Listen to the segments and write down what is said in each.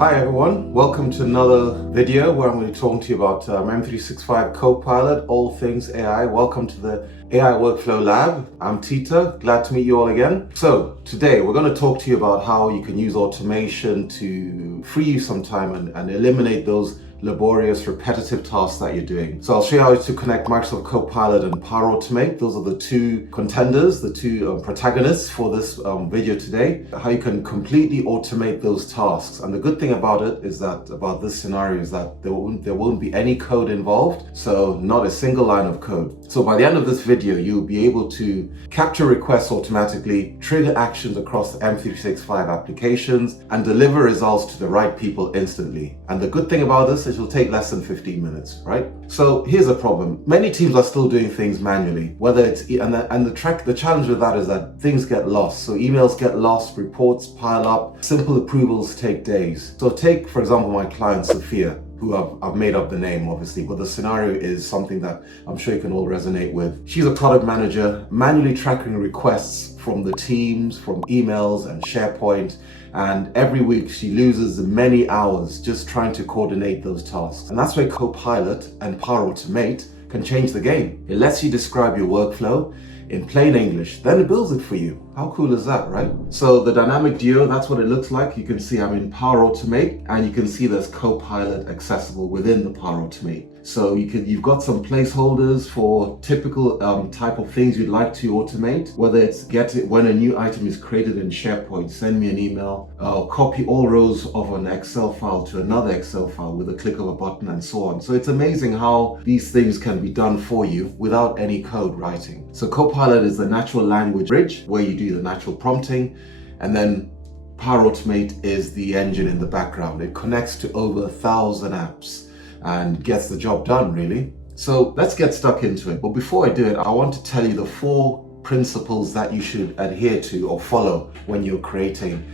Hi everyone, welcome to another video where I'm going to be talking to you about M365 Copilot, all things AI. Welcome to the AI Workflow Lab. I'm Tita, glad to meet you all again. So today we're going to talk to you about how you can use automation to free you some time and eliminate those laborious, repetitive tasks that you're doing. So I'll show you how to connect Microsoft Copilot and Power Automate. Those are the two contenders, the two protagonists for this video today. How you can completely automate those tasks. And the good thing about it is that, about this scenario, is that there won't be any code involved. So not a single line of code. So by the end of this video, you'll be able to capture requests automatically, trigger actions across the M365 applications, and deliver results to the right people instantly. And the good thing about this, it will take less than 15 minutes, right? So here's a problem. Many teams are still doing things manually, whether it's, the challenge with that is that things get lost. So emails get lost, reports pile up, simple approvals take days. So take, for example, my client, Sophia, who I've made up the name, obviously, but the scenario is something that I'm sure you can all resonate with. She's a product manager, manually tracking requests from the teams, from emails and SharePoint, and every week she loses many hours just trying to coordinate those tasks. And that's where Copilot and Power Automate can change the game. It lets you describe your workflow in plain English, then it builds it for you. How cool is that, right? So the dynamic duo, that's what it looks like. You can see I'm in Power Automate, and you can see there's Copilot accessible within the Power Automate. So you've got some placeholders for typical type of things you'd like to automate, whether it's when a new item is created in SharePoint, send me an email, copy all rows of an Excel file to another Excel file with a click of a button, and so on. So it's amazing how these things can be done for you without any code writing. So Copilot is the natural language bridge where you do the natural prompting, and then Power Automate is the engine in the background. It connects to over 1,000 apps and gets the job done, really. So let's get stuck into it. But before I do it, I want to tell you the 4 principles that you should adhere to or follow when you're creating,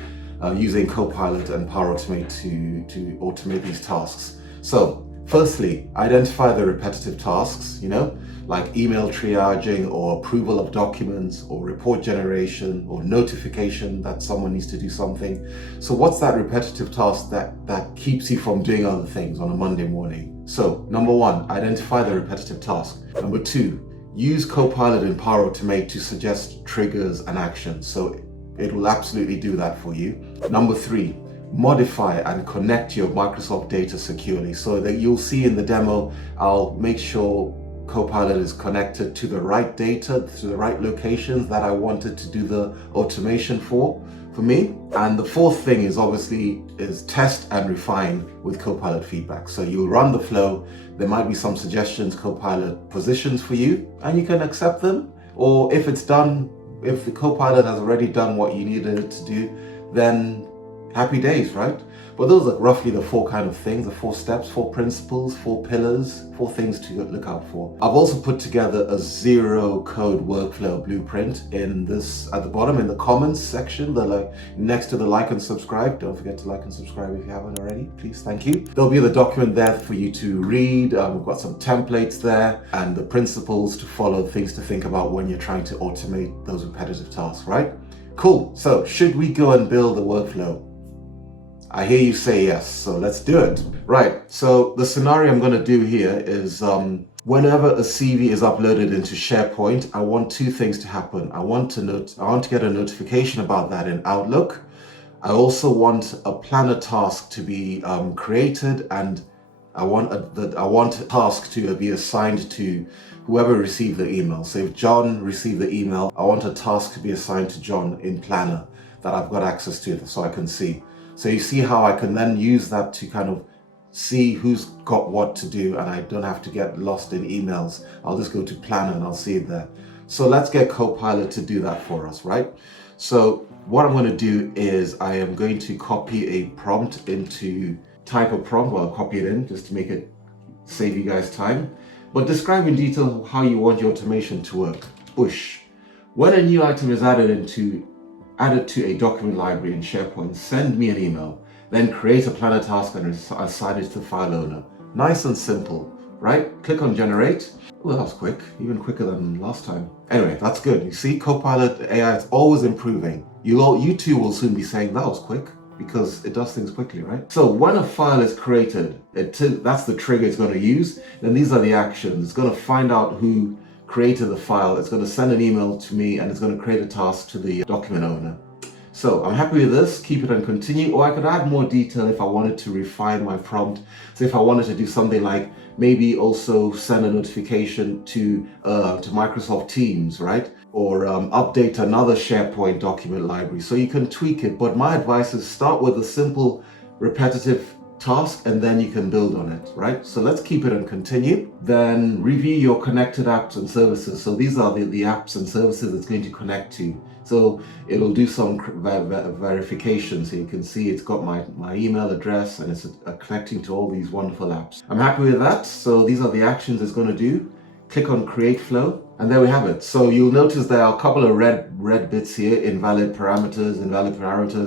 using Copilot and Power Automate to automate these tasks. So firstly, identify the repetitive tasks, like email triaging or approval of documents or report generation or notification that someone needs to do something. So what's that repetitive task that keeps you from doing other things on a Monday morning? So number 1, identify the repetitive task. Number 2, use Copilot and Power Automate to suggest triggers and actions. So it will absolutely do that for you. Number 3, modify and connect your Microsoft data securely. So that you'll see in the demo, I'll make sure Copilot is connected to the right data, to the right locations that I wanted to do the automation for me. And the 4th thing is test and refine with Copilot feedback. So you'll run the flow. There might be some suggestions Copilot positions for you, and you can accept them. Or if the Copilot has already done what you needed it to do, then happy days, right? But those are roughly the 4 kind of things, the 4 steps, 4 principles, 4 pillars, 4 things to look out for. I've also put together a 0 code workflow blueprint at the bottom in the comments section, next to the like and subscribe. Don't forget to like and subscribe if you haven't already, please, thank you. There'll be the document there for you to read. We've got some templates there and the principles to follow, things to think about when you're trying to automate those repetitive tasks, right? Cool, so should we go and build a workflow? I hear you say yes, so let's do it. Right, so the scenario I'm going to do here is whenever a CV is uploaded into SharePoint, I want 2 things to happen. I want to get a notification about that in Outlook. I also want a planner task to be created, and I want a task to be assigned to whoever received the email. So if John received the email, I want a task to be assigned to John in Planner that I've got access to so I can see. So you see how I can then use that to kind of see who's got what to do, and I don't have to get lost in emails. I'll just go to Planner and I'll see it there. So let's get Copilot to do that for us, right? So what I'm going to do is I am going to copy a prompt type a prompt. Well, I'll copy it in just to make it save you guys time. But describe in detail how you want your automation to work. Push. When a new item is added to a document library in SharePoint, send me an email, then create a planner task and assign it to the file owner. Nice and simple, right? Click on generate. Well, that was quick, even quicker than last time. Anyway, that's good. You see, Copilot AI is always improving. You too will soon be saying, that was quick. because it does things quickly, right? So when a file is created, that's the trigger it's going to use. Then these are the actions. It's going to find out who created the file. It's going to send an email to me, and it's going to create a task to the document owner. So I'm happy with this, keep it and continue, or I could add more detail if I wanted to refine my prompt. So if I wanted to do something like maybe also send a notification to Microsoft Teams, right? Or update another SharePoint document library. So you can tweak it, but my advice is start with a simple repetitive task and then you can build on it, right? So let's keep it and continue. Then review your connected apps and services. So these are the apps and services it's going to connect to. So it'll do some verification. So you can see it's got my email address and it's connecting to all these wonderful apps. I'm happy with that. So these are the actions it's going to do. Click on create flow. And there we have it. So you'll notice there are a couple of red bits here, invalid parameters.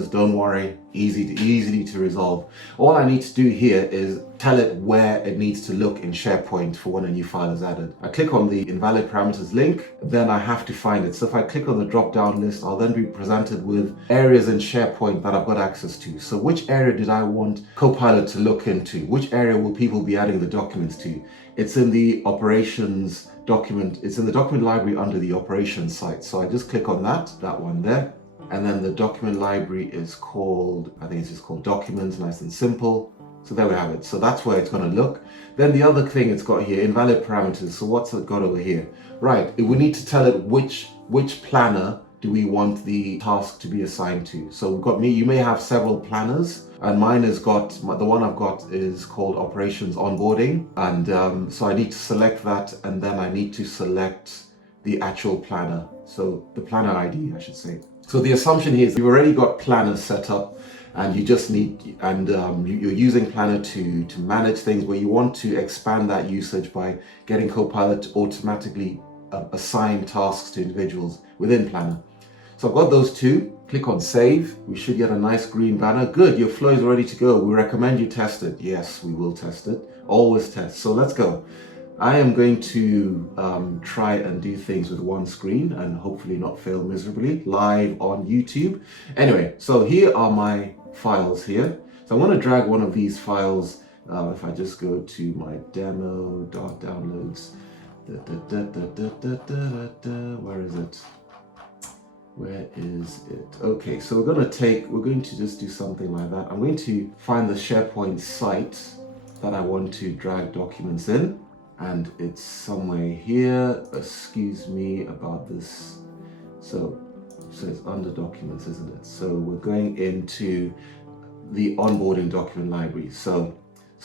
Don't worry, easily to resolve. All I need to do here is tell it where it needs to look in SharePoint for when a new file is added. I click on the invalid parameters link, then I have to find it. So if I click on the drop-down list, I'll then be presented with areas in SharePoint that I've got access to. So which area did I want Copilot to look into? Which area will people be adding the documents to? It's in the operations document. It's in the document library under the operations site. So I just click on that one there. And then the document library is called, I think it's just called documents, nice and simple. So there we have it. So that's where it's going to look. Then the other thing it's got here, invalid parameters. So what's it got over here? Right, we need to tell it which planner do we want the task to be assigned to. So we've got you may have several planners, and mine has got, the one I've got is called operations onboarding. And so I need to select that, and then I need to select the actual planner. So the planner ID, I should say. So the assumption here is you've already got planner set up, and you just need, and you're using Planner to manage things, where you want to expand that usage by getting Copilot to automatically assign tasks to individuals within Planner. So I've got those two. Click on save. We should get a nice green banner. Good, your flow is ready to go. We recommend you test it. Yes, we will test it. Always test. So let's go. I am going to try and do things with one screen and hopefully not fail miserably live on YouTube. Anyway, so here are my files here. So I want to drag one of these files. If I just go to my demo.downloads, where is it? Where is it? Okay, so we're going to just do something like that. I'm going to find the SharePoint site that I want to drag documents in. And it's somewhere here. Excuse me about this. So it's under documents, isn't it? So we're going into the onboarding document library. So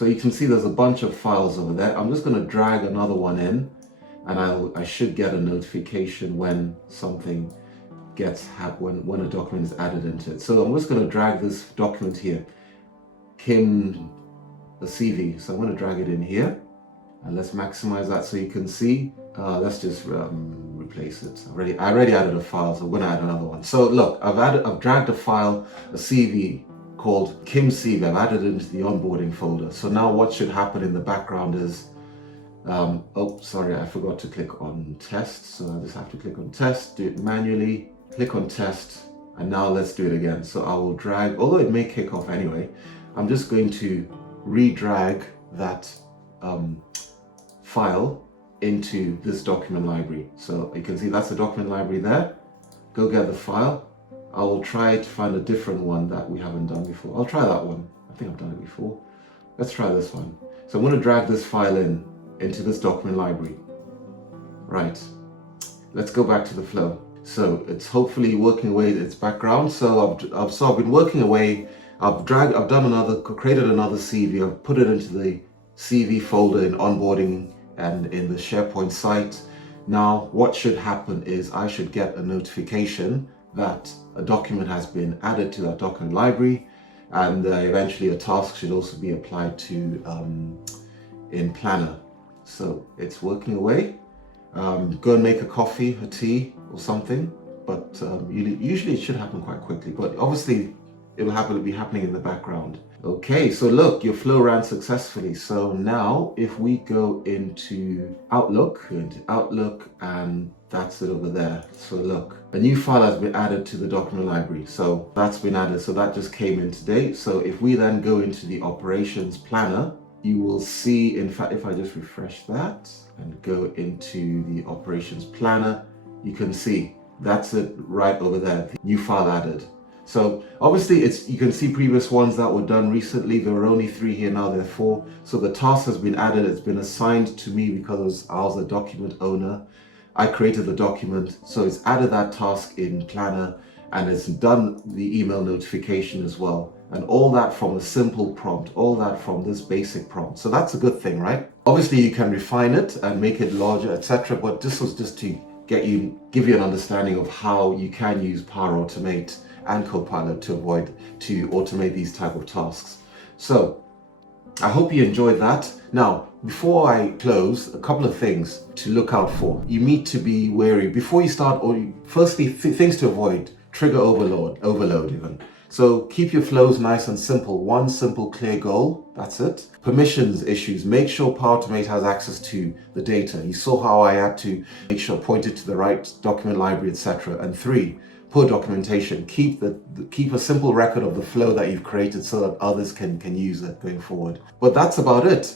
you can see there's a bunch of files over there. I'm just going to drag another one in, and I should get a notification when something when a document is added into it. So I'm just going to drag this document here, Kim, the CV. So I'm going to drag it in here. And let's maximize that so you can see. Let's just replace it. I already added a file, so I'm going to add another one. So look, I've dragged a file, a CV called Kim CV. I've added it into the onboarding folder. So now what should happen in the background is, oh, sorry, I forgot to click on test. So I just have to click on test, do it manually, click on test, and now let's do it again. So I will drag, although it may kick off anyway, I'm just going to re-drag that file into this document library. So you can see that's the document library there. Go get the file. I will try to find a different one that we haven't done before. I'll try that one. I think I've done it before. Let's try this one. So I'm going to drag this file into this document library. Um, Let's go back to the flow. So it's hopefully working away its background. So I've been working away. I've created another CV. I've put it into the CV folder in onboarding and in the SharePoint site. Now, what should happen is I should get a notification that a document has been added to that document library, and eventually a task should also be applied to in Planner. So it's working away. Go and make a coffee, a tea, or something. But usually it should happen quite quickly. But obviously, it will be happening in the background. Okay, so look, your flow ran successfully. So now if we go into Outlook and That's it over there. So look, a new file has been added to the document library. So that's been added. So that just came in today. So if we then go into the operations planner, you will see, in fact, if I just refresh that and go into the operations planner, you can see that's it right over there, the new file added. So obviously you can see previous ones that were done recently. There were only 3 here, now there are 4. So the task has been added, it's been assigned to me because I was a document owner. I created the document, so it's added that task in Planner, and it's done the email notification as well. And all that from a simple prompt, all that from this basic prompt. So that's a good thing, right? Obviously you can refine it and make it larger, etc. But this was just to give you an understanding of how you can use Power Automate and Copilot to automate these type of tasks. So I hope you enjoyed that. Now, before I close, a couple of things to look out for. You need to be wary before you start, firstly, things to avoid: trigger overload even. So keep your flows nice and simple. One simple, clear goal. That's it. Permissions issues. Make sure Power Automate has access to the data. You saw how I had to make sure pointed to the right document library, etc. And 3, poor documentation. Keep a simple record of the flow that you've created so that others can use it going forward. But that's about it,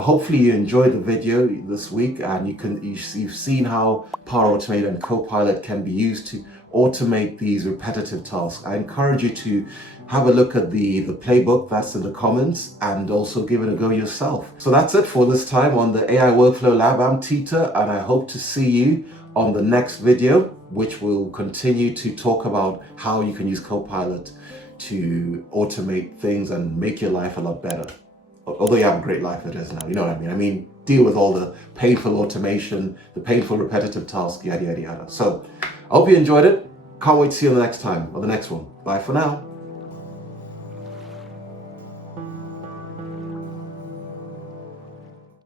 Hopefully you enjoyed the video this week, and you've seen how Power Automate and Copilot can be used to automate these repetitive tasks. I encourage you to have a look at the playbook that's in the comments, and also give it a go yourself. So that's it for this time on the AI Workflow Lab. I'm Tita, and I hope to see you on the next video, which will continue to talk about how you can use Copilot to automate things and make your life a lot better. Although you have a great life it is now, you know what I mean? I mean, deal with all the painful automation, the painful repetitive tasks, yada, yada, yada. So I hope you enjoyed it. Can't wait to see you on the next time or the next one. Bye for now.